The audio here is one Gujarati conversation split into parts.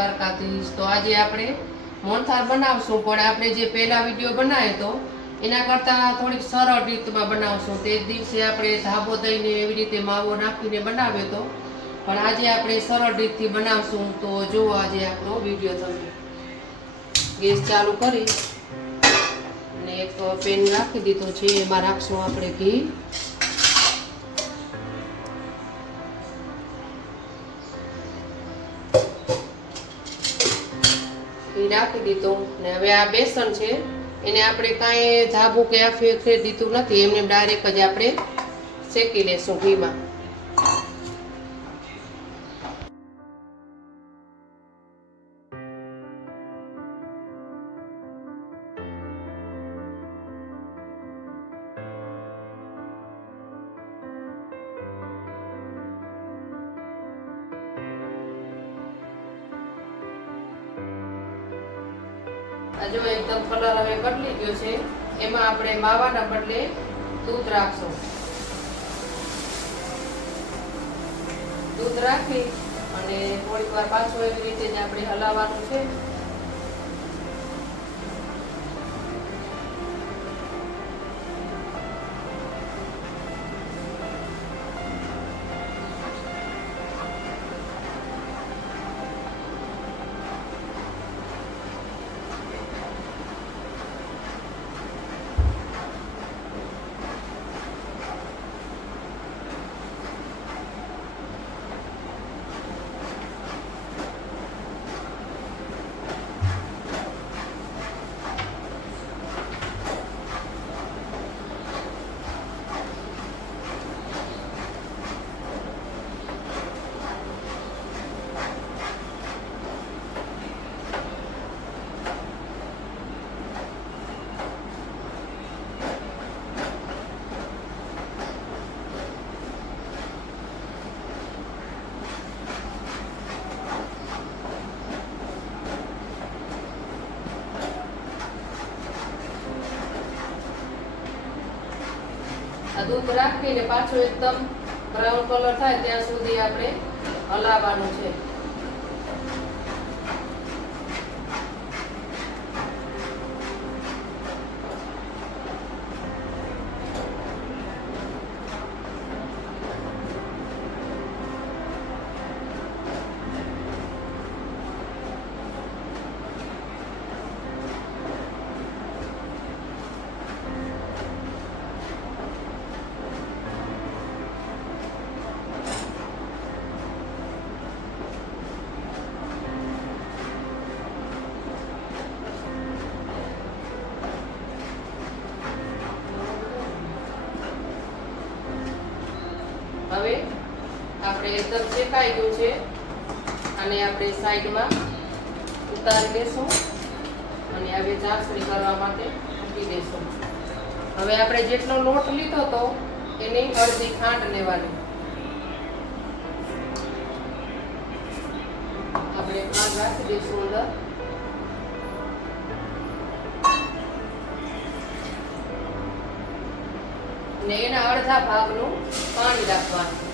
દ્વારકાધીશ. તો આજે આપણે મોહનથાળ બનાવશું, પણ આપણે જે પહેલા વીડિયો બનાવ્યો તો એના કરતાં થોડીક સરળ રીતમાં બનાવશું. તે દિવસે આપણે ધાબો દઈને એવી રીતે માવો નાખીને બનાવ્યો તો પણ આજે આપણે સરળ રીતથી બનાવશું. તો જુઓ આજે આપણો વીડિયો તમે ગેસ ચાલુ કરી. અને એક પેન રાખી દીધો છે. એમાં રાખશું આપણે ઘી. ઘી દીધો ને હવે આ બેસન છે, એને આપણે કાંઈ ધાબુ કે આ દીધું નથી, એમને ડાયરેક્ટ જ આપણે શેકી લેશું ઘીમાં. આ જો એકદમ કલર હવે બદલી ગયો છે, એમાં આપણે માવાના બદલે દૂધ રાખશું. દૂધ રાખી અને થોડીક વાર પાછું એવી રીતે જ આપણે હલાવવાનું છે. આ દૂધ રાખીને પાછું એકદમ બ્રાઉન કલર થાય ત્યાં સુધી આપણે હલાવવાનું છે. આપણે એકદમ શેકાઈ ગયું છે અને આપણે સાઈડમાં ઉતારી દેશું અને હવે ચાસણી કરવા માટે મૂકી દેશું. હવે આપણે જેટલો લોટ લીધો તો એની અડધી ખાંડ લેવાની. આપણે ખાંડ રાખી દઈશું અંદર. ને એના અડધા ભાગનું પાણી રાખવાનું.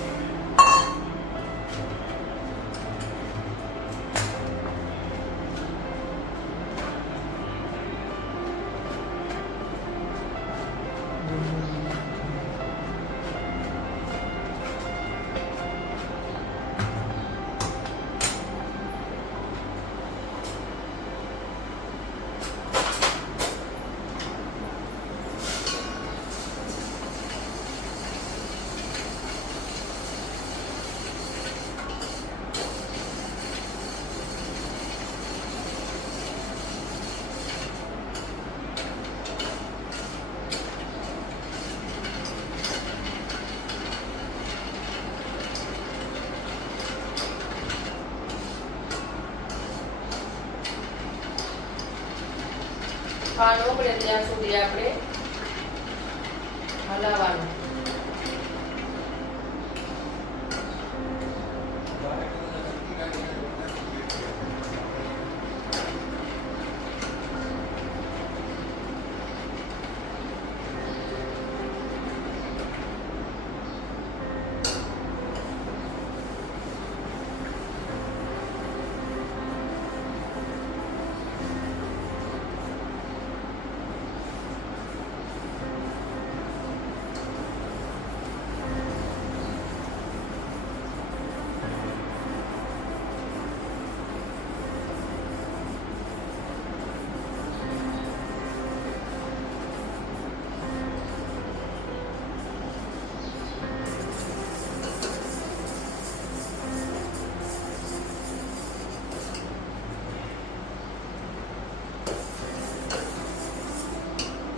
ખાંડ ઓગળે ત્યાં સુધી આપણે હલાવવાનું.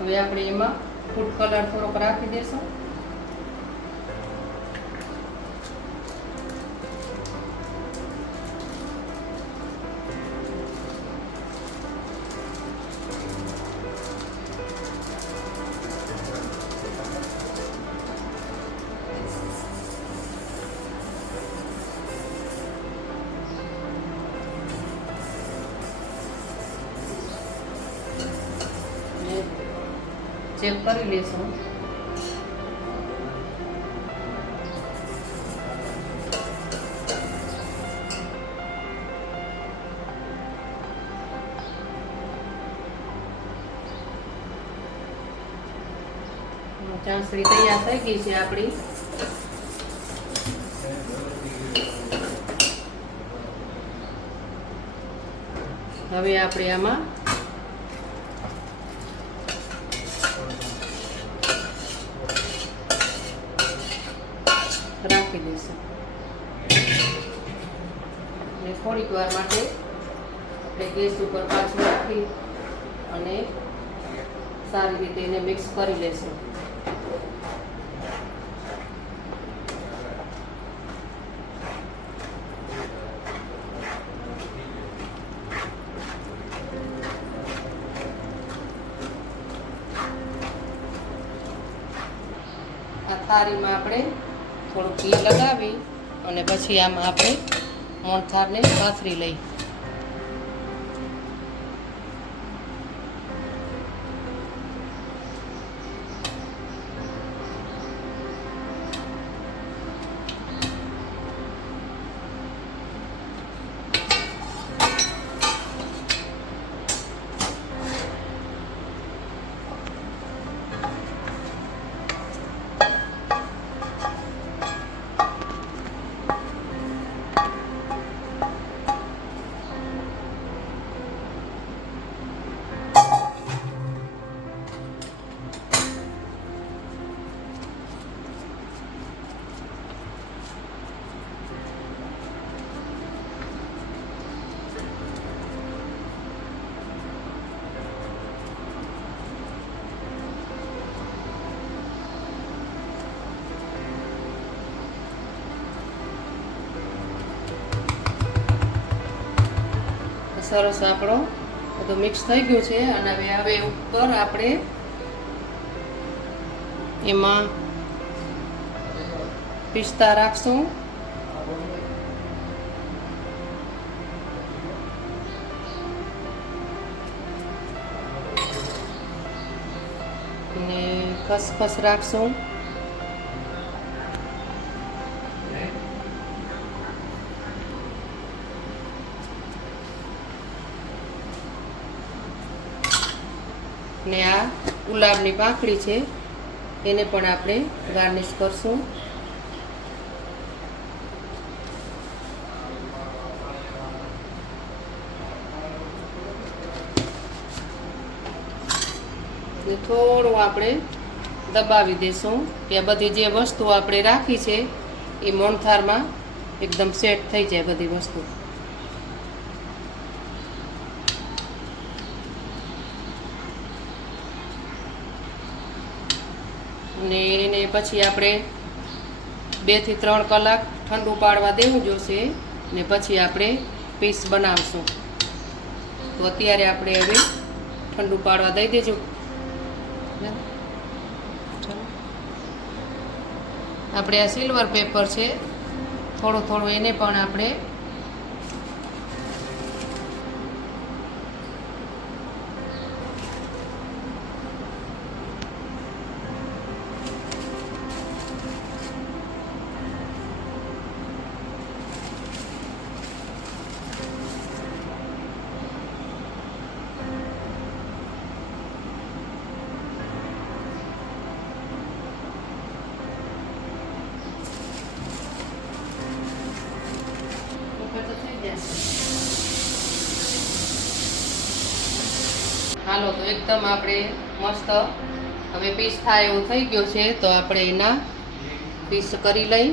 હવે આપણે એમાં ફૂડ કલર થોડોક રાખી દેશું. ચેક કરી લેશું. ચાસણી તૈયાર થઈ ગઈ છે આપણી. હવે આપણે આમાં રાખી દઈશું અને થોડીક વાર માટે આપણે ગેસ ઉપર પાછું રાખી અને સારી રીતે એને મિક્સ કરી લેશું આ થાળીમાં આપણે થોડું ઘી અને પછી આમાં આપણે મોણથારને પાથરી લઈ. સરસ આપણો બધું મિક્સ થઈ ગયું છે. અને હવે હવે ઉપર આપણે એમાં પિસ્તા રાખશું. ને ખસખસ રાખશું. ને આ ગુલાબની પાંખડી છે, એને પણ આપણે ગાર્નિશ કરશું. થોડું આપણે દબાવી દેશું, કે બધી જે વસ્તુ આપણે રાખી છે, એ મોણથારમાં એકદમ સેટ થઈ જાય બધી વસ્તુ. ને એને પછી આપણે બેથી ત્રણ કલાક ઠંડુ પાડવા દેવું જોશે ને પછી આપણે પીસ બનાવશું તો અત્યારે આપણે હવે ઠંડુ પાડવા દઈ દેજો. આપણે આ સિલ્વર પેપર છે, થોડું થોડું એને પણ આપણે હાલો, તો એકદમ આપણે મસ્ત હવે પીસ થાય એવું થઈ ગયો છે, તો આપણે એના પીસ કરી લઈ.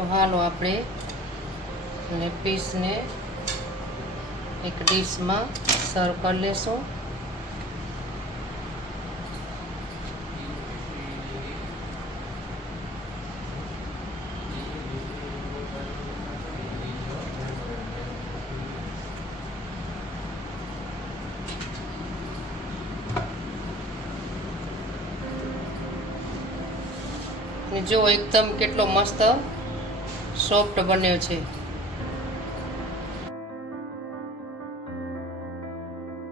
તો હાલો આપણે અને પીસને એક ડીશમાં સર્વ કરી લેશું. જો એકદમ કેટલો મસ્ત સોફ્ટ બન્યો છે.